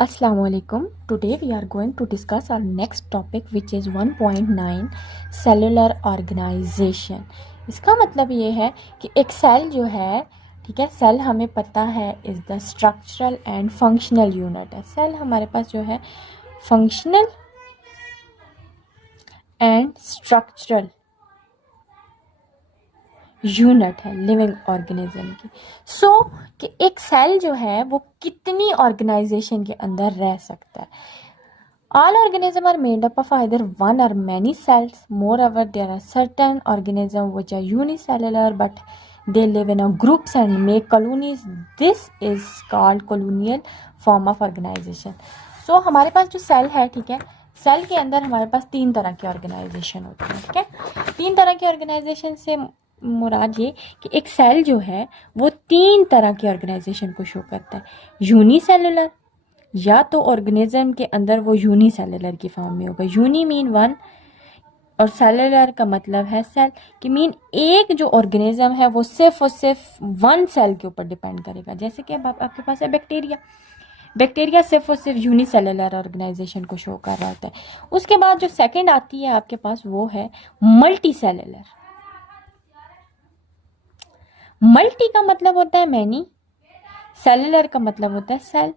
Assalamualaikum. Today we are going to discuss our next topic which is 1.9 cellular organization. इसका मतलब ये है कि एक सेल जो है, ठीक है, सेल हमें पता है is the structural and functional unit है। सेल हमारे पास जो है फंक्शनल एंड स्ट्रक्चरल यूनिट है लिविंग ऑर्गेनिज्म की। कि एक सेल जो है वो कितनी ऑर्गेनाइजेशन के अंदर रह सकता है। All organisms are made up of either one or many cells. Moreover, there are certain organisms which are unicellular but they live in a groups and make colonies. This is called colonial form of organization. So हमारे पास जो cell है, ठीक है, cell के अंदर हमारे पास तीन तरह की ऑर्गेनाइजेशन होती है। ठीक है, तीन तरह की ऑर्गेनाइजेशन से मुराद ये कि एक सेल जो है वो तीन तरह की ऑर्गेनाइजेशन को शो करता है। यूनिसेलुलर, या तो ऑर्गेनिज्म के अंदर वो यूनिसेलुलर की फॉर्म में होगा। यूनी मीन वन और सेलुलर का मतलब है सेल, कि मीन एक जो ऑर्गेनिज्म है वो सिर्फ और सिर्फ वन सेल के ऊपर डिपेंड करेगा। जैसे कि अब आपके पास है बैक्टीरिया, बैक्टीरिया सिर्फ और सिर्फ यूनिसेलुलर ऑर्गेनाइजेशन को शो कर रहा होता है। उसके बाद जो सेकंड आती है आपके पास वो है मल्टी सेलुलर। मल्टी का मतलब होता है मैनी, सेलुलर का मतलब होता है सेल।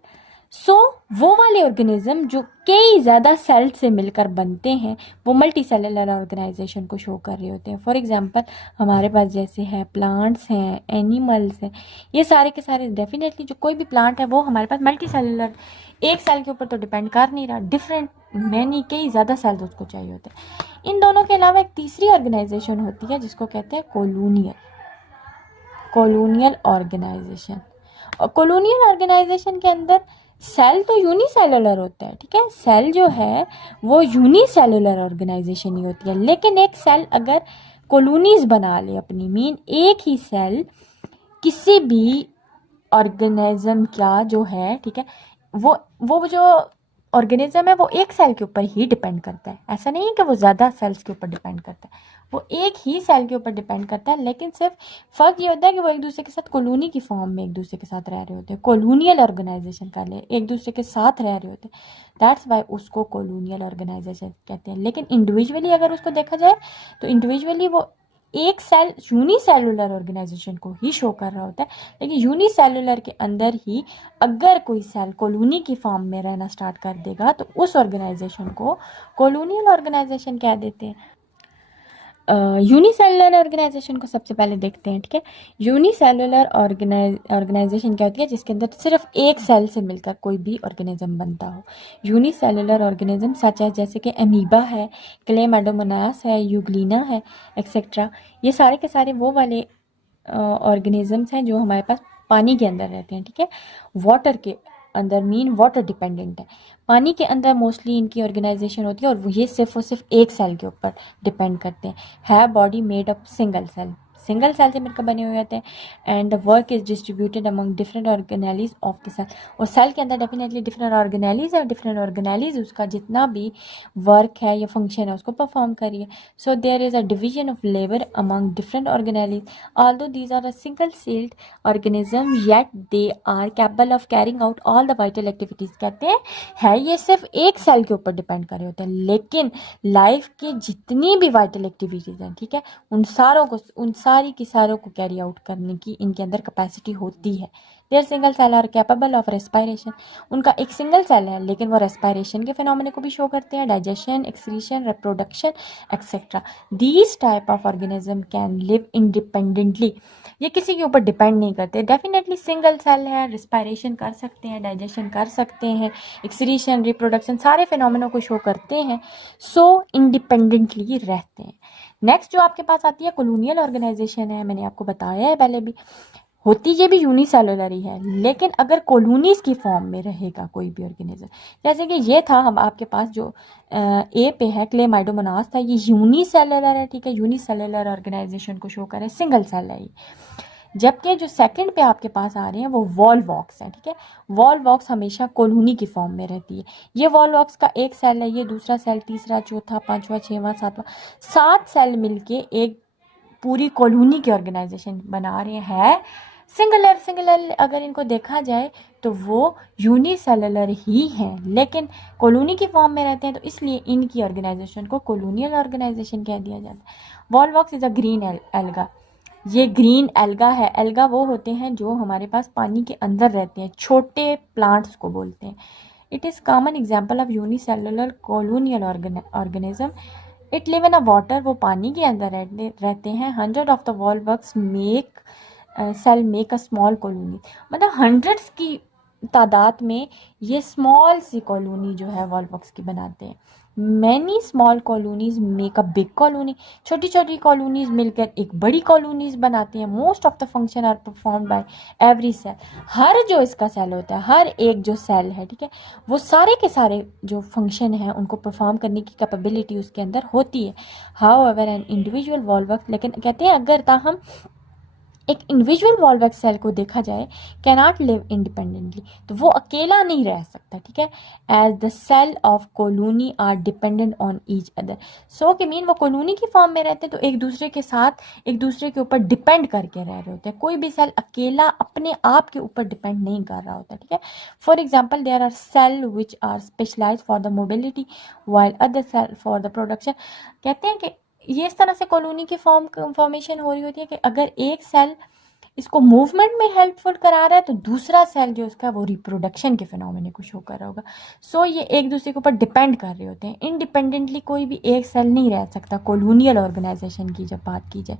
वो वाले ऑर्गेनिज्म जो कई ज़्यादा सेल से मिलकर बनते हैं वो मल्टी सेलुलर ऑर्गेनाइजेशन को शो कर रहे होते हैं। फॉर एग्जांपल हमारे पास जैसे है प्लांट्स हैं, एनिमल्स हैं, ये सारे के सारे डेफिनेटली जो कोई भी प्लांट है वो हमारे पास मल्टी सेलुलर, एक सेल के ऊपर तो डिपेंड कर नहीं रहा, डिफरेंट मैनी कई ज़्यादा सेल्स उसको चाहिए होते हैं। इन दोनों के अलावा एक तीसरी ऑर्गेनाइजेशन होती है जिसको कहते हैं कॉलोनियल ऑर्गेनाइजेशन। और कॉलोनियल ऑर्गेनाइजेशन के अंदर सेल तो यूनिसेलुलर होता है, ठीक है, सेल जो है वो यूनिसेलुलर ऑर्गेनाइजेशन ही होती है। लेकिन एक सेल अगर कॉलोनीज बना ले अपनी, मीन एक ही सेल किसी भी ऑर्गेनिज्म का जो है, ठीक है, वो जो ऑर्गेनिज्म है वो एक सेल के ऊपर ही डिपेंड करता है। ऐसा नहीं है कि वो ज़्यादा सेल्स के ऊपर डिपेंड करता है, वो एक ही सेल के ऊपर डिपेंड करता है। लेकिन सिर्फ फ़र्क ये होता है कि वो एक दूसरे के साथ कॉलोनी की फॉर्म में एक दूसरे के साथ रह रहे होते हैं। कॉलोनियल ऑर्गेनाइजेशन कर ले, एक दूसरे के साथ रह रहे होते हैं, दैट्स वाई उसको कॉलोनियल ऑर्गेनाइजेशन कहते हैं। लेकिन इंडिविजुअली अगर उसको देखा जाए तो इंडिविजुअली वो एक सेल यूनिसेलुलर ऑर्गेनाइजेशन को ही शो कर रहा होता है। लेकिन यूनिसेलुलर के अंदर ही अगर कोई सेल कॉलोनी की फॉर्म में रहना स्टार्ट कर देगा तो उस ऑर्गेनाइजेशन को कॉलोनियल ऑर्गेनाइजेशन कह देते हैं। यूनिसेलुलर ऑर्गेनाइजेशन को सबसे पहले देखते हैं। ठीक है, यूनिसेलुलर ऑर्गेनाइजेशन क्या होती है? जिसके अंदर सिर्फ एक सेल से मिलकर कोई भी ऑर्गेनिज्म बनता हो। यूनिसेलुलर ऑर्गेनिज्म सच है जैसे कि अमीबा है, क्लेमाइडोमोनास है, यूग्लिना है, एक्सेट्रा। ये सारे के सारे वो वाले ऑर्गेनिजम्स हैं जो हमारे पास पानी के अंदर रहते हैं। ठीक है, वाटर के अंदर मीन वाटर डिपेंडेंट है, पानी के अंदर मोस्टली इनकी ऑर्गेनाइजेशन होती है और ये सिर्फ और सिर्फ एक सेल के ऊपर डिपेंड करते हैं। है body made up single cell से मिलकर बने हुए होते हैं and work is distributed among different organelles of the cell. और सेल के अंदर डेफिनेटली डिफरेंट ऑर्गेनेलीज है, डिफरेंट ऑर्गेनेलीज उसका जितना भी वर्क है या फंक्शन है उसको परफॉर्म करिए। So there is a division of labour among different organelles. Although these are a single celled organism yet they are capable of carrying out all the vital activities. कहते हैं है ये सिर्फ एक सेल के ऊपर डिपेंड कर रहे होते हैं, लेकिन लाइफ की जितनी भी वाइटल एक्टिविटीज़ हैं, ठीक है, उन सारी की सारों को कैरी आउट करने की इनके अंदर कैपेसिटी होती है। Their single cell are capable of respiration. उनका एक सिंगल सेल है लेकिन वो रेस्पायरेशन के फिनोमेना को भी शो करते हैं, digestion, excretion, reproduction etcetera. These type of organism can live independently. ये किसी के ऊपर डिपेंड नहीं करते। डेफिनेटली सिंगल सेल है, रिस्पायरेशन कर सकते हैं, डाइजेशन कर सकते हैं, एक्सक्रीशन, रिप्रोडक्शन सारे फिनोमेना को शो करते हैं। इंडिपेंडेंटली रहते हैं। नेक्स्ट जो आपके पास आती है कॉलोनियल ऑर्गेनाइजेशन है, मैंने आपको बताया है पहले भी, होती ये भी यूनिसेलुलर ही है लेकिन अगर कॉलोनीज की फॉर्म में रहेगा कोई भी ऑर्गेनिज्म, जैसे कि ये था हम आपके पास जो ए पे है क्लेमाइडोमोनास था, ये यूनिसेलुलर है। ठीक है, यूनिसेलुलर ऑर्गेनाइजेशन को शो करे, सिंगल सेल है। जबकि जो सेकंड पे आपके पास आ रहे हैं वो वॉलवॉक्स हैं। ठीक है, वॉलवॉक्स हमेशा कॉलोनी की फॉर्म में रहती है। ये वॉलवॉक्स का एक सेल है, ये दूसरा सेल, तीसरा, चौथा, पांचवा, छठवां, सातवां, 7 सेल मिलके एक पूरी कॉलोनी की ऑर्गेनाइजेशन बना रहे हैं। सिंगुलर अगर इनको देखा जाए तो वो यूनिसेलुलर ही हैं, लेकिन कॉलोनी की फॉर्म में रहते हैं, तो इसलिए इनकी ऑर्गेनाइजेशन को कॉलोनियल ऑर्गेनाइजेशन कह दिया जाता है। Volvox is a green alga. ये ग्रीन एल्गा है। एल्गा वो होते हैं जो हमारे पास पानी के अंदर रहते हैं, छोटे प्लांट्स को बोलते हैं। It is common example of unicellular colonial organism. It live in a water, वो पानी के अंदर रहते हैं। 100 of the volvox make cell make a small colony, मतलब हंड्रेड्स की तादाद में ये स्मॉल सी कॉलोनी जो है वॉलवॉक्स की बनाते हैं। Many small colonies make a big colony, छोटी छोटी कॉलोनीज मिलकर एक बड़ी कॉलोनीज बनाती हैं। Most of the function are perform by every cell, हर जो इसका सेल होता है, हर एक जो सेल है, ठीक है, वो सारे के सारे जो फंक्शन है उनको परफॉर्म करने की कैपेबिलिटी उसके अंदर होती है। How ever an individual Volvox, लेकिन कहते हैं अगर ताहम एक इंडिविजुअल वॉलवॉक्स सेल को देखा जाए, कैनॉट लिव इंडिपेंडेंटली, तो वो अकेला नहीं रह सकता, ठीक है। As the cell of colony are dependent on each other, so के मीन वो कॉलोनी की फॉर्म में रहते हैं तो एक दूसरे के साथ, एक दूसरे के ऊपर डिपेंड करके रह रहे होते हैं। कोई भी सेल अकेला अपने आप के ऊपर डिपेंड नहीं कर रहा होता, ठीक है। For example there are cell which are specialize for the mobility while other cell for the production. कहते हैं कि ये इस तरह से कॉलोनी की फॉर्मेशन हो रही होती है कि अगर एक सेल इसको मूवमेंट में हेल्पफुल करा रहा है तो दूसरा सेल जो उसका वो रिप्रोडक्शन के फिनोमेना को शो कर रहा होगा। सो ये एक दूसरे के ऊपर डिपेंड कर रहे होते हैं। इंडिपेंडेंटली कोई भी एक सेल नहीं रह सकता कॉलोनियल ऑर्गेनाइजेशन की जब बात की जाए।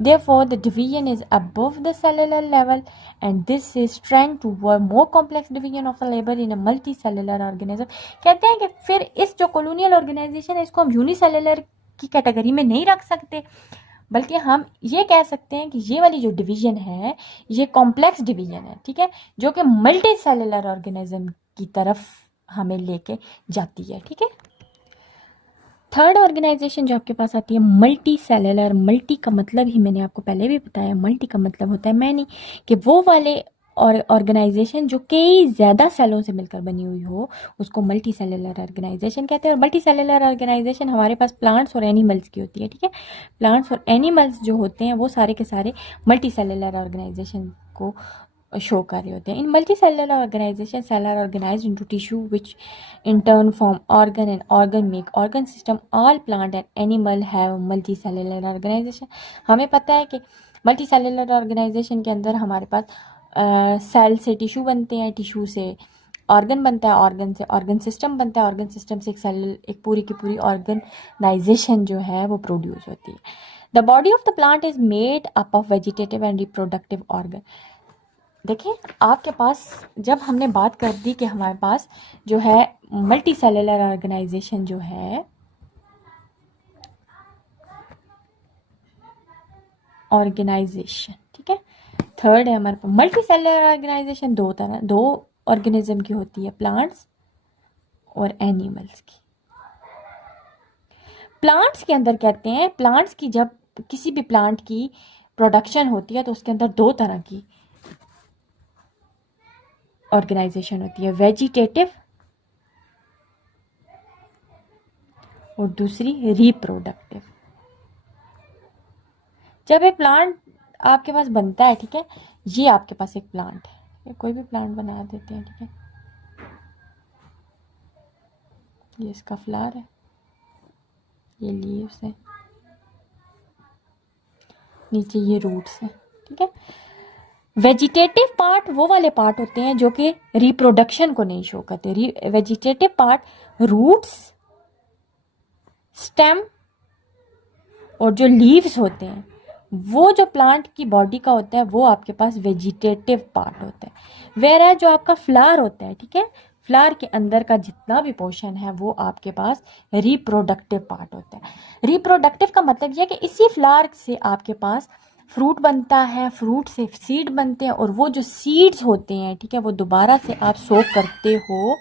Therefore, the division is above the cellular level, and this is trying to work more complex division of the labor in a multicellular organism। कहते हैं कि फिर इस जो कॉलोनियल ऑर्गेनाइजेशन है इसको हम यूनिसेलुलर की कैटेगरी में नहीं रख सकते, बल्कि हम ये कह सकते हैं कि ये वाली जो डिवीजन है ये कॉम्प्लेक्स डिवीजन है, ठीक है, जो कि मल्टी सेलुलर ऑर्गेनिज्म की तरफ हमें लेके जाती है, ठीक है। थर्ड ऑर्गेनाइजेशन जो आपके पास आती है मल्टी सेलुलर। मल्टी का मतलब ही मैंने आपको पहले भी बताया, मल्टी का मतलब होता है मैनी, कि वो वाले और ऑर्गेनाइजेशन जो कई ज़्यादा सेलों से मिलकर बनी हुई हो उसको मल्टी सेलुलर ऑर्गेनाइजेशन कहते हैं। और मल्टी सेलुलर ऑर्गेनाइजेशन हमारे पास प्लांट्स और एनिमल्स की होती है, ठीक है। प्लांट्स और एनिमल्स जो होते हैं वो सारे के सारे मल्टी सेलुलर ऑर्गेनाइजेशन को शो कर रहे होते हैं। In multi cellular organisation cell are organised into tissue which in turn form organ and organ make organ system। all plant and animal have multicellular organization। हमें पता है कि मल्टीसेलुलर ऑर्गेनाइजेशन के अंदर हमारे पास सेल से टिश्यू बनते हैं, टिश्यू से ऑर्गन बनता है, ऑर्गन से ऑर्गन सिस्टम बनता है, ऑर्गन सिस्टम से एक सेल, एक पूरी की पूरी ऑर्गेनाइजेशन जो है वो प्रोड्यूस होती है। The body of the plant is made up of vegetative and reproductive organ. देखिए आपके पास जब हमने बात कर दी कि हमारे पास जो है मल्टी सेलुलर ऑर्गेनाइजेशन जो है ऑर्गेनाइजेशन, ठीक है, थर्ड है हमारे पास मल्टी सेलुलर ऑर्गेनाइजेशन। दो ऑर्गेनिज्म की होती है, प्लांट्स और एनिमल्स की। प्लांट्स के अंदर कहते हैं, प्लांट्स की जब किसी भी प्लांट की प्रोडक्शन होती है तो उसके अंदर दो तरह की ऑर्गेनाइजेशन होती है, वेजिटेटिव और दूसरी रिप्रोडक्टिव। जब एक प्लांट आपके पास बनता है, ठीक है, ये आपके पास एक प्लांट है, कोई भी प्लांट बना देते हैं, ठीक है, ये इसका फ्लावर है, ये लीव्स है, नीचे ये रूट्स है, ठीक है। वेजिटेटिव पार्ट वो वाले पार्ट होते हैं जो कि रिप्रोडक्शन को नहीं शो करते। वेजिटेटिव पार्ट रूट्स, स्टेम और जो लीव्स होते हैं, वो जो प्लांट की बॉडी का होता है वो आपके पास वेजिटेटिव पार्ट होता है। वेयर जो आपका फ्लावर होता है, ठीक है, फ्लावर के अंदर का जितना भी पोर्शन है वो आपके पास रिप्रोडक्टिव पार्ट होता है। रिप्रोडक्टिव का मतलब यह है कि इसी फ्लावर से आपके पास फ्रूट बनता है, फ्रूट से सीड बनते हैं, और वो जो सीड्स होते हैं, ठीक है, वो दोबारा से आप सोक करते हो।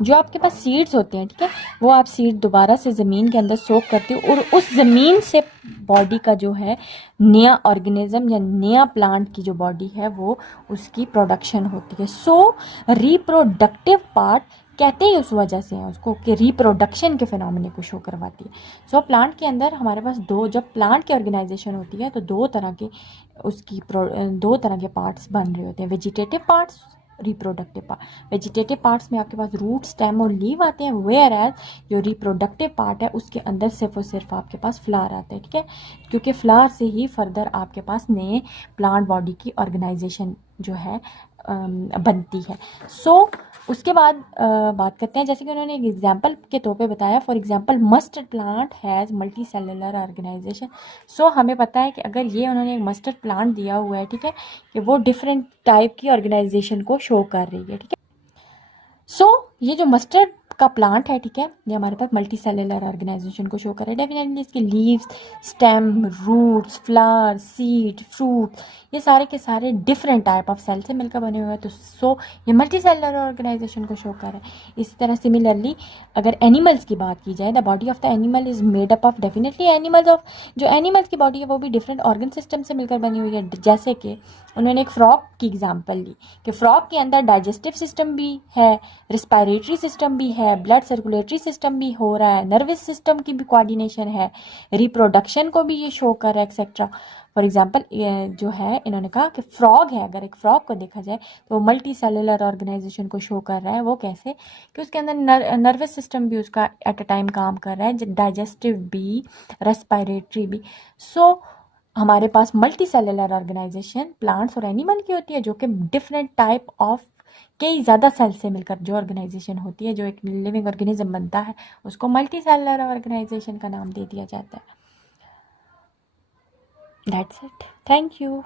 जो आपके पास सीड्स होते हैं, ठीक है, वो आप सीड दोबारा से ज़मीन के अंदर सोक करते हो और उस ज़मीन से बॉडी का जो है नया ऑर्गेनिज्म या नया प्लांट की जो बॉडी है वो उसकी प्रोडक्शन होती है। सो रिप्रोडक्टिव पार्ट कहते ही उस वजह से हैं उसको कि रिप्रोडक्शन के फिनोमेना को शो करवाती है। सो प्लांट के अंदर हमारे पास जब प्लांट की ऑर्गेनाइजेशन होती है तो दो तरह के पार्ट्स बन रहे होते हैं, vegetative parts, reproductive part. Vegetative parts में आपके पास रूट, स्टेम और लीव आते हैं, वेयर एज जो रिप्रोडक्टिव पार्ट है उसके अंदर सिर्फ और सिर्फ आपके पास फ्लावर आते हैं, ठीक है, क्योंकि फ्लावर से ही फर्दर आपके पास नए प्लांट बॉडी की ऑर्गेनाइजेशन जो है बनती है। उसके बाद बात करते हैं, जैसे कि उन्होंने एक एग्जांपल के तौर पे बताया, for example mustard plant has multi cellular organization. हमें पता है कि अगर ये उन्होंने एक मस्टर्ड प्लांट दिया हुआ है, ठीक है, कि वो डिफरेंट टाइप की ऑर्गेनाइजेशन को शो कर रही है, ठीक है। ये जो मस्टर्ड का प्लांट है, ठीक है, ये हमारे पास मल्टी सेलुलर ऑर्गेनाइजेशन को शो कर रहा है। डेफिनेटली इसके leaves, stem, roots, flower, seed, fruit, ये सारे के सारे डिफरेंट टाइप ऑफ सेल से मिलकर बने हुए हैं। तो ये मल्टी सेलुलर ऑर्गेनाइजेशन को शो कर रहा है। इसी तरह सिमिलरली अगर एनिमल्स की बात की जाए, the body of the animal is made up of definitely जो एनिमल्स की बॉडी है वो भी डिफरेंट ऑर्गन सिस्टम से मिलकर बनी हुई है। जैसे कि उन्होंने एक फ्रॉग की एग्जाम्पल ली कि फ्रॉग के अंदर डाइजेस्टिव सिस्टम भी है, रिस्पायरेटरी सिस्टम भी है, ब्लड सर्कुलेटरी सिस्टम भी हो रहा है, नर्वस सिस्टम की भी कोऑर्डिनेशन है, रिप्रोडक्शन को भी ये शो कर रहा है, एक्सेट्रा। फॉर एग्जांपल जो है इन्होंने कहा कि फ्रॉग है, अगर एक फ्रॉग को देखा जाए तो वो मल्टी सेलुलर ऑर्गेनाइजेशन को शो कर रहा है। वो कैसे कि उसके अंदर नर्वस सिस्टम भी उसका एट अ टाइम काम कर रहा है, डाइजेस्टिव भी, रेस्पायरेटरी भी। हमारे पास मल्टी सेलुलर ऑर्गेनाइजेशन प्लांट्स और एनिमल की होती है, जो कि डिफरेंट टाइप ऑफ कई ज़्यादा सेल से मिलकर जो ऑर्गेनाइजेशन होती है, जो एक लिविंग ऑर्गेनिज्म बनता है, उसको मल्टी सेलुलर ऑर्गेनाइजेशन का नाम दे दिया जाता है। That's it, thank you.